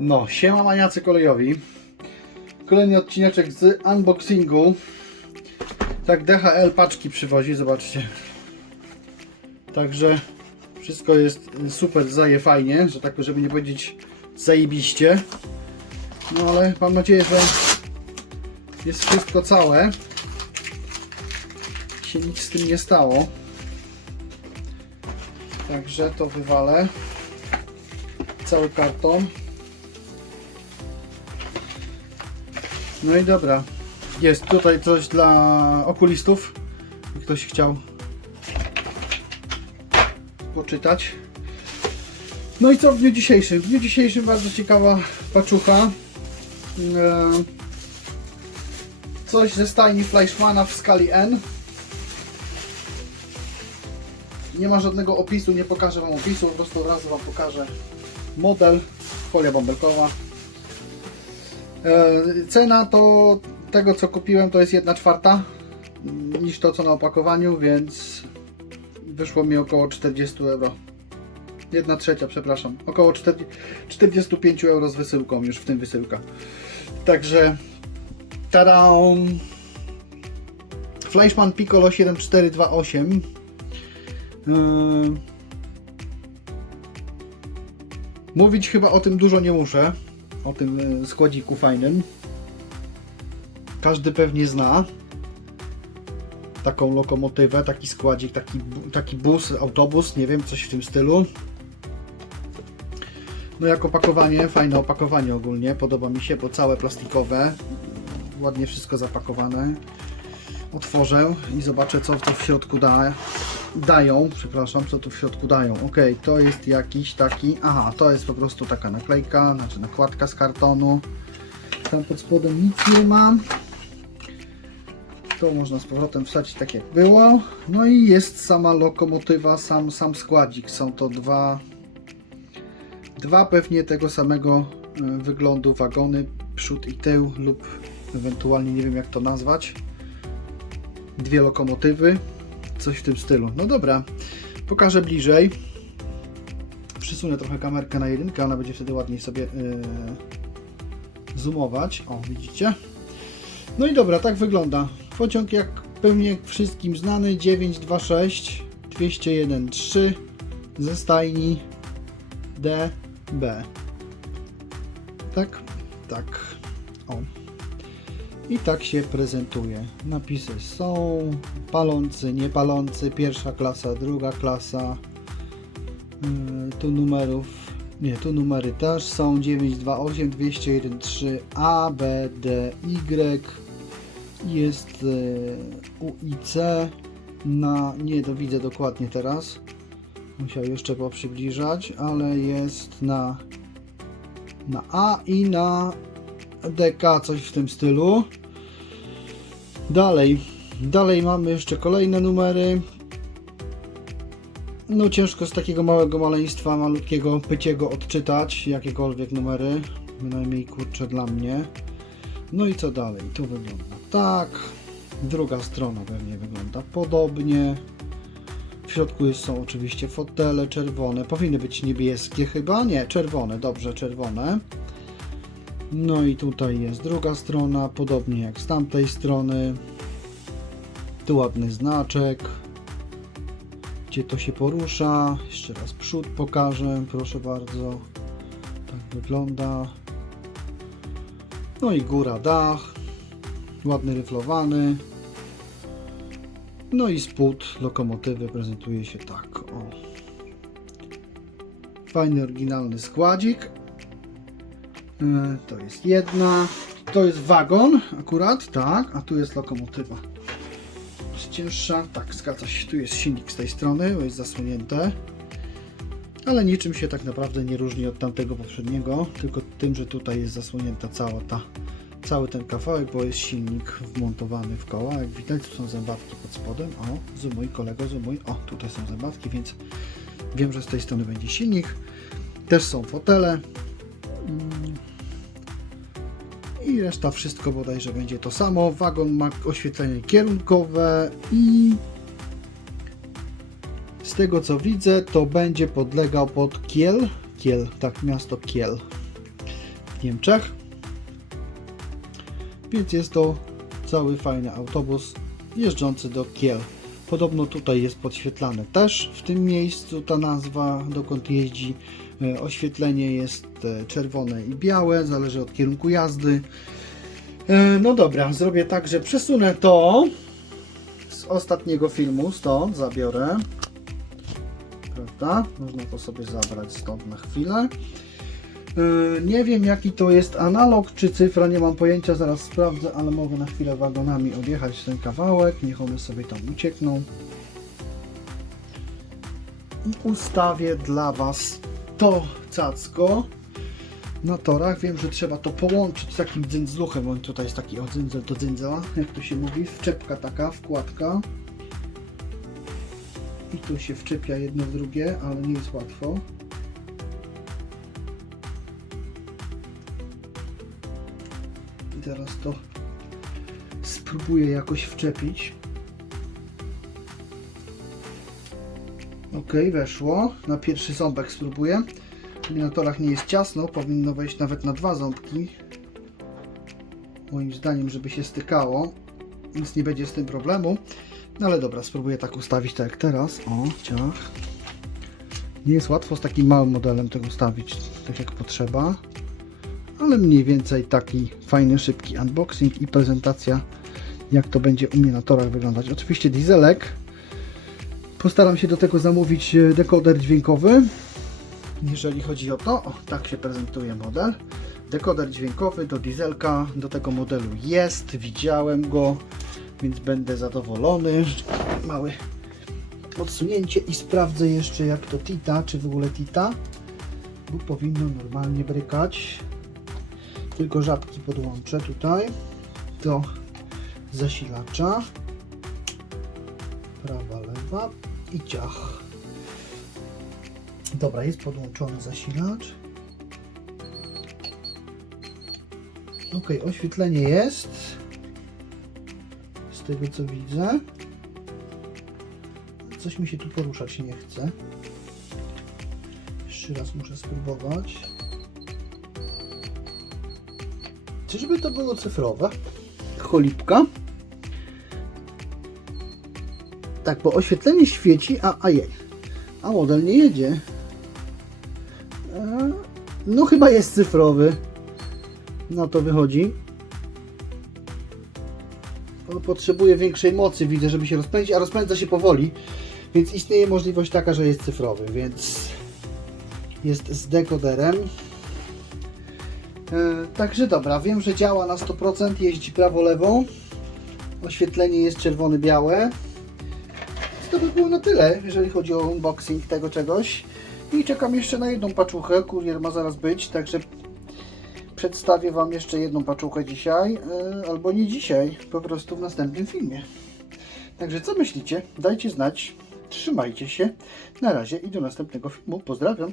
No, siema maniacy kolejowi. Kolejny odcineczek z unboxingu. Tak DHL paczki przywozi, zobaczcie. Także wszystko jest super, zaje fajnie, że tak żeby nie powiedzieć zajebiście. No ale mam nadzieję, że jest wszystko całe. Się nic z tym nie stało. Także to wywalę. Cały karton. No i dobra. Jest tutaj coś dla okulistów. Ktoś chciał poczytać. No i co w dniu dzisiejszym? W dniu dzisiejszym bardzo ciekawa paczucha. E, Coś ze stajni Fleischmana w skali N. Nie ma żadnego opisu, nie pokażę Wam opisu, po prostu od razu Wam pokażę model, folia bąbelkowa. E, Cena to tego co kupiłem to jest 1 czwarta niż to co na opakowaniu, więc wyszło mi około 40 euro. 1 trzecia, przepraszam. Około 40, 45 euro z wysyłką, już w tym wysyłka. Także tada! Fleischmann Piccolo 7428 Yy, Mówić chyba o tym dużo nie muszę. O tym yy, składziku fajnym. Każdy pewnie zna taką lokomotywę, taki składzik, taki, taki bus, autobus, nie wiem, coś w tym stylu. No jak opakowanie, fajne opakowanie ogólnie, podoba mi się, bo całe plastikowe, ładnie wszystko zapakowane. Otworzę i zobaczę co to w środku da, dają, przepraszam, co tu w środku dają. Ok, to jest jakiś taki, aha, to jest po prostu taka naklejka, znaczy nakładka z kartonu. Tam pod spodem nic nie mam. To można z powrotem wsadzić tak jak było. No i jest sama lokomotywa, sam, sam składzik. Są to dwa, dwa pewnie tego samego e, wyglądu wagony, przód i tył lub ewentualnie nie wiem jak to nazwać. Dwie lokomotywy, coś w tym stylu. No dobra, pokażę bliżej. Przesunę trochę kamerkę na jedynkę, ona będzie wtedy ładniej sobie yy, zoomować. O, widzicie? No i dobra, tak wygląda. Pociąg jak pewnie wszystkim znany 926 201 ze stajni DB. Tak? Tak. O. I tak się prezentuje. Napisy są palący, niepalący, pierwsza klasa, druga klasa. Yy, tu numerów, nie, tu numery też są 928 201 3 A, B, D, Y. Jest yy, UIC na, nie to widzę dokładnie teraz. Musiał jeszcze poprzybliżać, ale jest na na A i na DK, coś w tym stylu. Dalej, dalej mamy jeszcze kolejne numery. No ciężko z takiego małego maleństwa, malutkiego pyciego odczytać jakiekolwiek numery. Bynajmniej kurczę dla mnie. No i co dalej? Tu wygląda tak. Druga strona pewnie wygląda podobnie. W środku są oczywiście fotele czerwone. Powinny być niebieskie chyba? Nie, czerwone. Dobrze, czerwone. No i tutaj jest druga strona, podobnie jak z tamtej strony. Tu ładny znaczek. Gdzie to się porusza. Jeszcze raz przód pokażę, proszę bardzo. Tak wygląda. No i góra, dach. Ładny ryflowany. No i spód lokomotywy prezentuje się tak. O. Fajny, oryginalny składzik. E, To jest jedna. To jest wagon akurat, tak. A tu jest lokomotywa. Jest cięższa. Tak, zgadza się. Tu jest silnik z tej strony, bo jest zasłonięte. Ale niczym się tak naprawdę nie różni od tamtego poprzedniego, tylko tym, że tutaj jest zasłonięta cała ta, cały ten kawałek, bo jest silnik wmontowany w koła. Jak widać, tu są zębatki pod spodem. O, zoomuj kolego, zoomuj. O, tutaj są zębatki, więc wiem, że z tej strony będzie silnik. Też są fotele. I reszta wszystko bodajże będzie to samo. Wagon ma oświetlenie kierunkowe i z tego co widzę, to będzie podlegał pod Kiel. Kiel, tak, miasto Kiel. w Niemczech. Więc jest to cały fajny autobus jeżdżący do Kiel. Podobno tutaj jest podświetlane też w tym miejscu ta nazwa, dokąd jeździ. E, Oświetlenie jest e, czerwone i białe, zależy od kierunku jazdy. E, No dobra, zrobię tak, że przesunę to z ostatniego filmu, stąd zabiorę. Prawda? Można to sobie zabrać stąd na chwilę. Yy, Nie wiem jaki to jest analog czy cyfra, nie mam pojęcia, zaraz sprawdzę, ale mogę na chwilę wagonami odjechać ten kawałek, niech one sobie tam uciekną. I ustawię dla Was to cacko na torach. Wiem, że trzeba to połączyć z takim dzyndzluchem, bo tutaj jest taki o dzyndzel do dzyndzela, jak to się mówi, wczepka taka, wkładka. I tu się wczepia jedno w drugie, ale nie jest łatwo. Teraz to spróbuję jakoś wczepić. Ok, weszło. Na pierwszy ząbek spróbuję. Na torach nie jest ciasno, powinno wejść nawet na dwa ząbki. Moim zdaniem, żeby się stykało, więc nie będzie z tym problemu. No ale dobra, spróbuję tak ustawić tak jak teraz. O, ciach. Nie jest łatwo z takim małym modelem tego ustawić tak jak potrzeba ale mniej więcej taki fajny, szybki unboxing i prezentacja jak to będzie u mnie na torach wyglądać. Oczywiście dieselek. Postaram się do tego zamówić e, dekoder dźwiękowy. Jeżeli chodzi o to, o, tak się prezentuje model. Dekoder dźwiękowy do dieselka, do tego modelu jest, widziałem go, więc będę zadowolony. Małe odsunięcie i sprawdzę jeszcze jak to Tita, czy w ogóle Tita, bo powinno normalnie brykać tylko żabki podłączę tutaj do zasilacza. Prawa, lewa i ciach. Dobra, jest podłączony zasilacz. Ok, oświetlenie jest. Z tego co widzę. Coś mi się tu poruszać nie chce. Jeszcze raz muszę spróbować Czyżby to było cyfrowe? Cholipka. Tak, bo oświetlenie świeci, a, a jej. A model nie jedzie. E, No chyba jest cyfrowy. No to wychodzi. Potrzebuje większej mocy, widzę, żeby się rozpędzić, a rozpędza się powoli. Więc istnieje możliwość taka, że jest cyfrowy, więc jest z dekoderem. E, Także dobra, wiem, że działa na 100%, jeździ prawo-lewo. Oświetlenie jest czerwone-białe. To by było na tyle, jeżeli chodzi o unboxing tego czegoś. I czekam jeszcze na jedną paczuchę, kurier ma zaraz być, także przedstawię Wam jeszcze jedną paczuchę dzisiaj, e, albo nie dzisiaj, po prostu w następnym filmie. Także co myślicie? Dajcie znać, trzymajcie się. Na razie i do następnego filmu. Pozdrawiam.